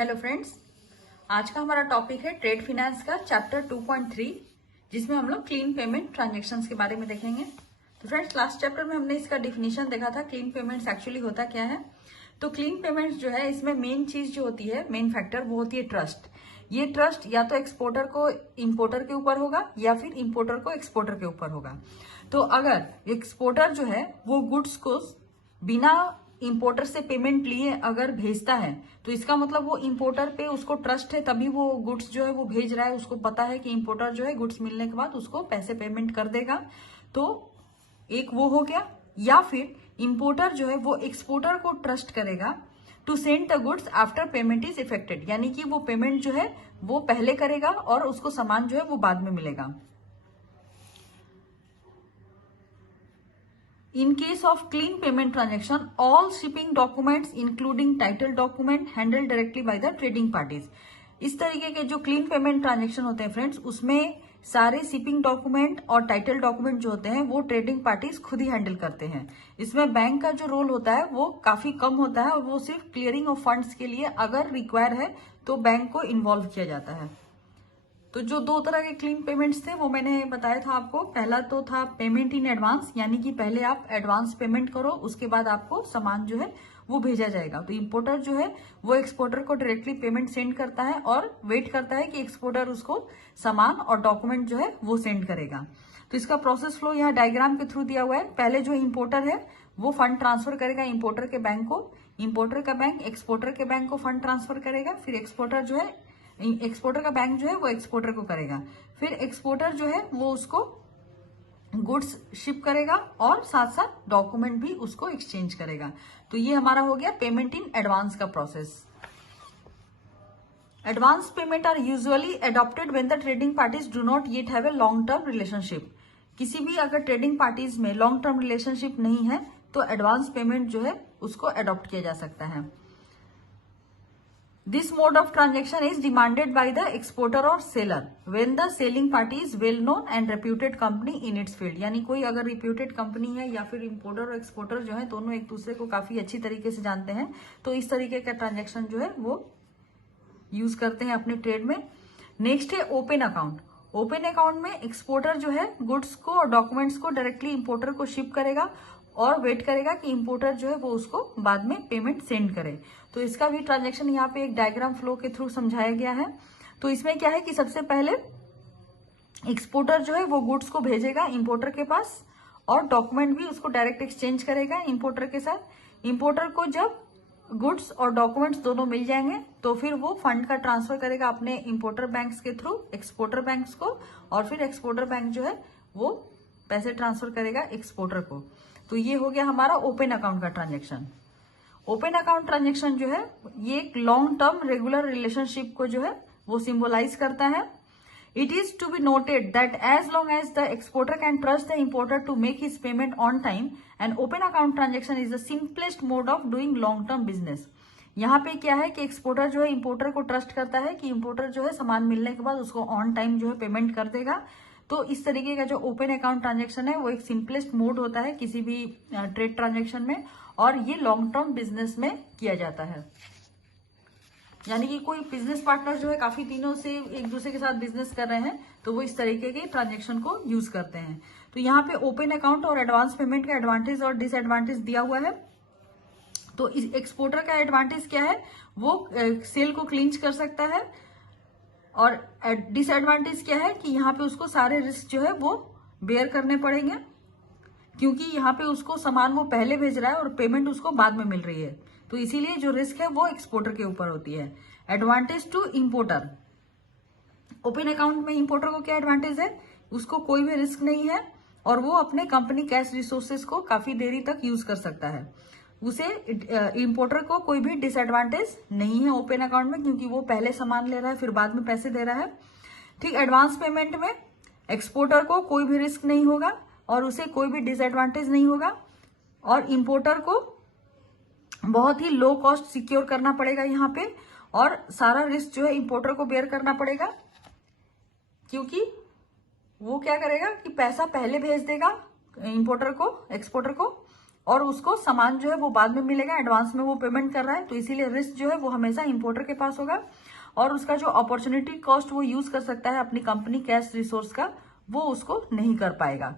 Hello friends, आज का हमारा टॉपिक है ट्रेड फाइनेंस का चैप्टर 2.3, जिसमें हम लोग क्लीन पेमेंट ट्रांजैक्शंस के बारे में देखेंगे। तो फ्रेंड्स, लास्ट चैप्टर में हमने इसका डिफिनीशन देखा था, क्लीन पेमेंट्स एक्चुअली होता क्या है। तो क्लीन पेमेंट्स जो है, इसमें मेन चीज जो होती है, मेन फैक्टर वो होती है ट्रस्ट। ये ट्रस्ट या तो एक्सपोर्टर को इंपोर्टर के ऊपर होगा या फिर इंपोर्टर को एक्सपोर्टर के ऊपर होगा। तो अगर एक्सपोर्टर जो है वो गुड्स को बिना इंपोर्टर से पेमेंट लिए अगर भेजता है, तो इसका मतलब वो इंपोर्टर पे उसको ट्रस्ट है, तभी वो गुड्स जो है वो भेज रहा है। उसको पता है कि इंपोर्टर जो है गुड्स मिलने के बाद उसको पैसे पेमेंट कर देगा। तो एक वो हो गया। या फिर इंपोर्टर जो है वो एक्सपोर्टर को ट्रस्ट करेगा to send the goods after payment is effected, यानी कि वो पेमेंट जो है वो पहले करेगा और उसको सामान जो है वो बाद में मिलेगा। In case of clean payment transaction, all shipping documents including title document handled directly by the trading parties. इस तरीके के जो क्लीन पेमेंट ट्रांजेक्शन होते हैं फ्रेंड्स, उसमें सारे शिपिंग डॉक्यूमेंट और टाइटल डॉक्यूमेंट जो होते हैं वो ट्रेडिंग पार्टीज खुद ही हैंडल करते हैं। इसमें बैंक का जो रोल होता है वो काफी कम होता है और वो सिर्फ क्लियरिंग ऑफ फंड्स के लिए अगर रिक्वायर है तो बैंक को इन्वॉल्व किया जाता है। तो जो दो तरह के क्लीन पेमेंट्स थे वो मैंने बताया था आपको। पहला तो था पेमेंट इन एडवांस, यानी कि पहले आप एडवांस पेमेंट करो, उसके बाद आपको सामान जो है वो भेजा जाएगा। तो इंपोर्टर जो है वो एक्सपोर्टर को डायरेक्टली पेमेंट सेंड करता है और वेट करता है कि एक्सपोर्टर उसको सामान और डॉक्यूमेंट जो है वो सेंड करेगा। तो इसका प्रोसेस फ्लो यहाँ डायग्राम के थ्रू दिया हुआ है। पहले जो इंपोर्टर है वो फंड ट्रांसफर करेगा इंपोर्टर के बैंक को, इंपोर्टर का बैंक एक्सपोर्टर के बैंक को फंड ट्रांसफर करेगा, फिर एक्सपोर्टर जो है एक्सपोर्टर का बैंक जो है वो एक्सपोर्टर को करेगा, फिर एक्सपोर्टर जो है वो उसको गुड्स शिप करेगा और साथ साथ डॉक्यूमेंट भी उसको एक्सचेंज करेगा। तो ये हमारा हो गया पेमेंट इन एडवांस का process. Advance payment are usually adopted when the trading parties do not yet have a long term relationship. किसी भी अगर ट्रेडिंग पार्टीज में लॉन्ग टर्म रिलेशनशिप नहीं है तो एडवांस पेमेंट जो है उसको अडॉप्ट किया जा सकता है। This mode of transaction is demanded by the exporter or seller when the selling party is well known and reputed company in its field। यानी कोई अगर reputed company है या फिर importer और exporter जो है दोनों एक दूसरे को काफी अच्छी तरीके से जानते हैं, तो इस तरीके का ट्रांजेक्शन जो है वो यूज करते हैं अपने ट्रेड में। नेक्स्ट है ओपन अकाउंट। ओपन अकाउंट में एक्सपोर्टर जो है गुड्स को और डॉक्यूमेंट्स को डायरेक्टली इंपोर्टर को शिप करेगा और वेट करेगा कि इंपोर्टर जो है वो उसको बाद में पेमेंट सेंड करे। तो इसका भी ट्रांजैक्शन यहाँ पे एक डायग्राम फ्लो के थ्रू समझाया गया है। तो इसमें क्या है कि सबसे पहले एक्सपोर्टर जो है वो गुड्स को भेजेगा इंपोर्टर के पास और डॉक्यूमेंट भी उसको डायरेक्ट एक्सचेंज करेगा इंपोर्टर के साथ। इंपोर्टर को जब गुड्स और डॉक्यूमेंट्स दोनों मिल जाएंगे तो फिर वो फंड का ट्रांसफर करेगा अपने इंपोर्टर बैंक्स के थ्रू एक्सपोर्टर बैंक्स को, और फिर एक्सपोर्टर बैंक जो है वो पैसे ट्रांसफर करेगा एक्सपोर्टर को। तो ये हो गया हमारा ओपन अकाउंट का ट्रांजेक्शन। ओपन अकाउंट ट्रांजेक्शन जो है ये एक लॉन्ग टर्म रेगुलर रिलेशनशिप को जो है वो सिंबलाइज करता है। It is to be noted that as long as the exporter can trust the importer to make his payment on time, and open account transaction is the simplest mode of doing long term business. यहाँ पे क्या है कि exporter जो है importer को trust करता है कि इंपोर्टर जो है सामान मिलने के बाद उसको ऑन टाइम जो है पेमेंट कर देगा। तो इस तरीके का जो ओपन अकाउंट ट्रांजेक्शन है वो एक सिंपलेस्ट मोड होता है किसी भी ट्रेड ट्रांजेक्शन में, और ये लॉन्ग टर्म बिजनेस में किया जाता है। यानी कि कोई बिजनेस पार्टनर जो है काफी दिनों से एक दूसरे के साथ बिजनेस कर रहे हैं तो वो इस तरीके के ट्रांजेक्शन को यूज करते हैं। तो यहाँ पे ओपन अकाउंट और एडवांस पेमेंट का एडवांटेज और डिसएडवांटेज दिया हुआ है। तो इस एक्सपोर्टर का एडवांटेज क्या है, वो सेल को क्लिंच कर सकता है, और डिसएडवांटेज क्या है कि यहाँ पे उसको सारे रिस्क जो है वो बेयर करने पड़ेंगे, क्योंकि यहाँ पे उसको सामान वो पहले भेज रहा है और पेमेंट उसको बाद में मिल रही है। तो इसीलिए जो रिस्क है वो एक्सपोर्टर के ऊपर होती है। Advantage to importer. Open account में इंपोर्टर को क्या एडवांटेज है, उसको कोई भी रिस्क नहीं है और वो अपने कंपनी कैश रिसोर्सेज को काफी देरी तक यूज कर सकता है। उसे इंपोर्टर को कोई भी डिसएडवांटेज नहीं है ओपन अकाउंट में, क्योंकि वो पहले सामान ले रहा है फिर बाद में पैसे दे रहा है। ठीक, एडवांस पेमेंट में एक्सपोर्टर को कोई भी रिस्क नहीं होगा और उसे कोई भी डिसएडवांटेज नहीं होगा, और इंपोर्टर को बहुत ही लो कॉस्ट सिक्योर करना पड़ेगा यहाँ पे, और सारा रिस्क जो है इंपोर्टर को बेयर करना पड़ेगा, क्योंकि वो क्या करेगा कि पैसा पहले भेज देगा इंपोर्टर को एक्सपोर्टर को, और उसको सामान जो है वो बाद में मिलेगा, एडवांस में वो पेमेंट कर रहा है, तो इसीलिए रिस्क जो है वो हमेशा इंपोर्टर के पास होगा। और उसका जो अपॉर्चुनिटी कॉस्ट वो यूज कर सकता है अपनी कंपनी कैश रिसोर्स का, वो उसको नहीं कर पाएगा।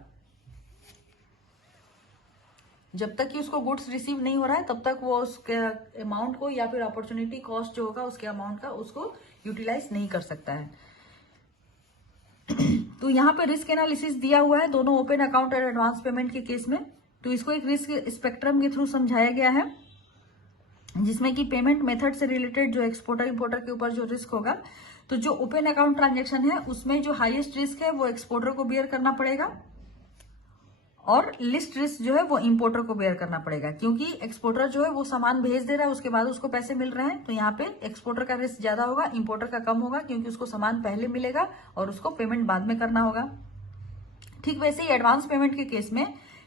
जब तक कि उसको गुड्स रिसीव नहीं हो रहा है तब तक वो उसके अमाउंट को या फिर अपॉर्चुनिटी कॉस्ट जो होगा उसके अमाउंट का उसको यूटिलाइज नहीं कर सकता है। तो यहाँ पे रिस्क एनालिसिस दिया हुआ है दोनों ओपन अकाउंट और एडवांस पेमेंट के केस में। तो इसको एक रिस्क स्पेक्ट्रम के थ्रू समझाया गया है, जिसमें कि पेमेंट मेथड से रिलेटेड जो एक्सपोर्टर इंपोर्टर के ऊपर जो रिस्क होगा, तो जो ओपन अकाउंट ट्रांजेक्शन है उसमें जो हाईएस्ट रिस्क है वो एक्सपोर्टर को बियर करना पड़ेगा, और लिस्ट रिस्क जो है वो इंपोर्टर को बेयर करना पड़ेगा, क्योंकि एक्सपोर्टर जो है वो सामान भेज दे रहा है उसके बाद उसको पैसे मिल रहे हैं। तो यहाँ पे एक्सपोर्टर का रिस्क ज्यादा होगा, इंपोर्टर का कम होगा, क्योंकि उसको सामान पहले मिलेगा और उसको पेमेंट बाद में करना होगा। ठीक वैसे ही एडवांस पेमेंट के केस में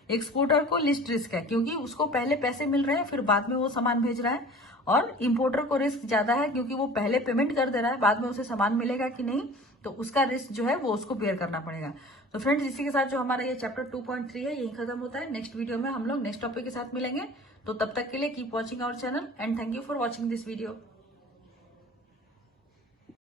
एक्सपोर्टर को लिस्ट रिस्क है, क्योंकि उसको पहले पैसे मिल रहे हैं फिर बाद में वो सामान भेज रहा है, और इंपोर्टर को रिस्क ज्यादा है क्योंकि वो पहले पेमेंट कर दे रहा है, बाद में उसे सामान मिलेगा कि नहीं, तो उसका रिस्क जो है वो उसको बेयर करना पड़ेगा। तो फ्रेंड्स, इसी के साथ जो हमारा ये चैप्टर 2.3 है यही खत्म होता है। नेक्स्ट वीडियो में हम लोग नेक्स्ट टॉपिक के साथ मिलेंगे। तो तब तक के लिए keep watching our channel and thank you for watching this video.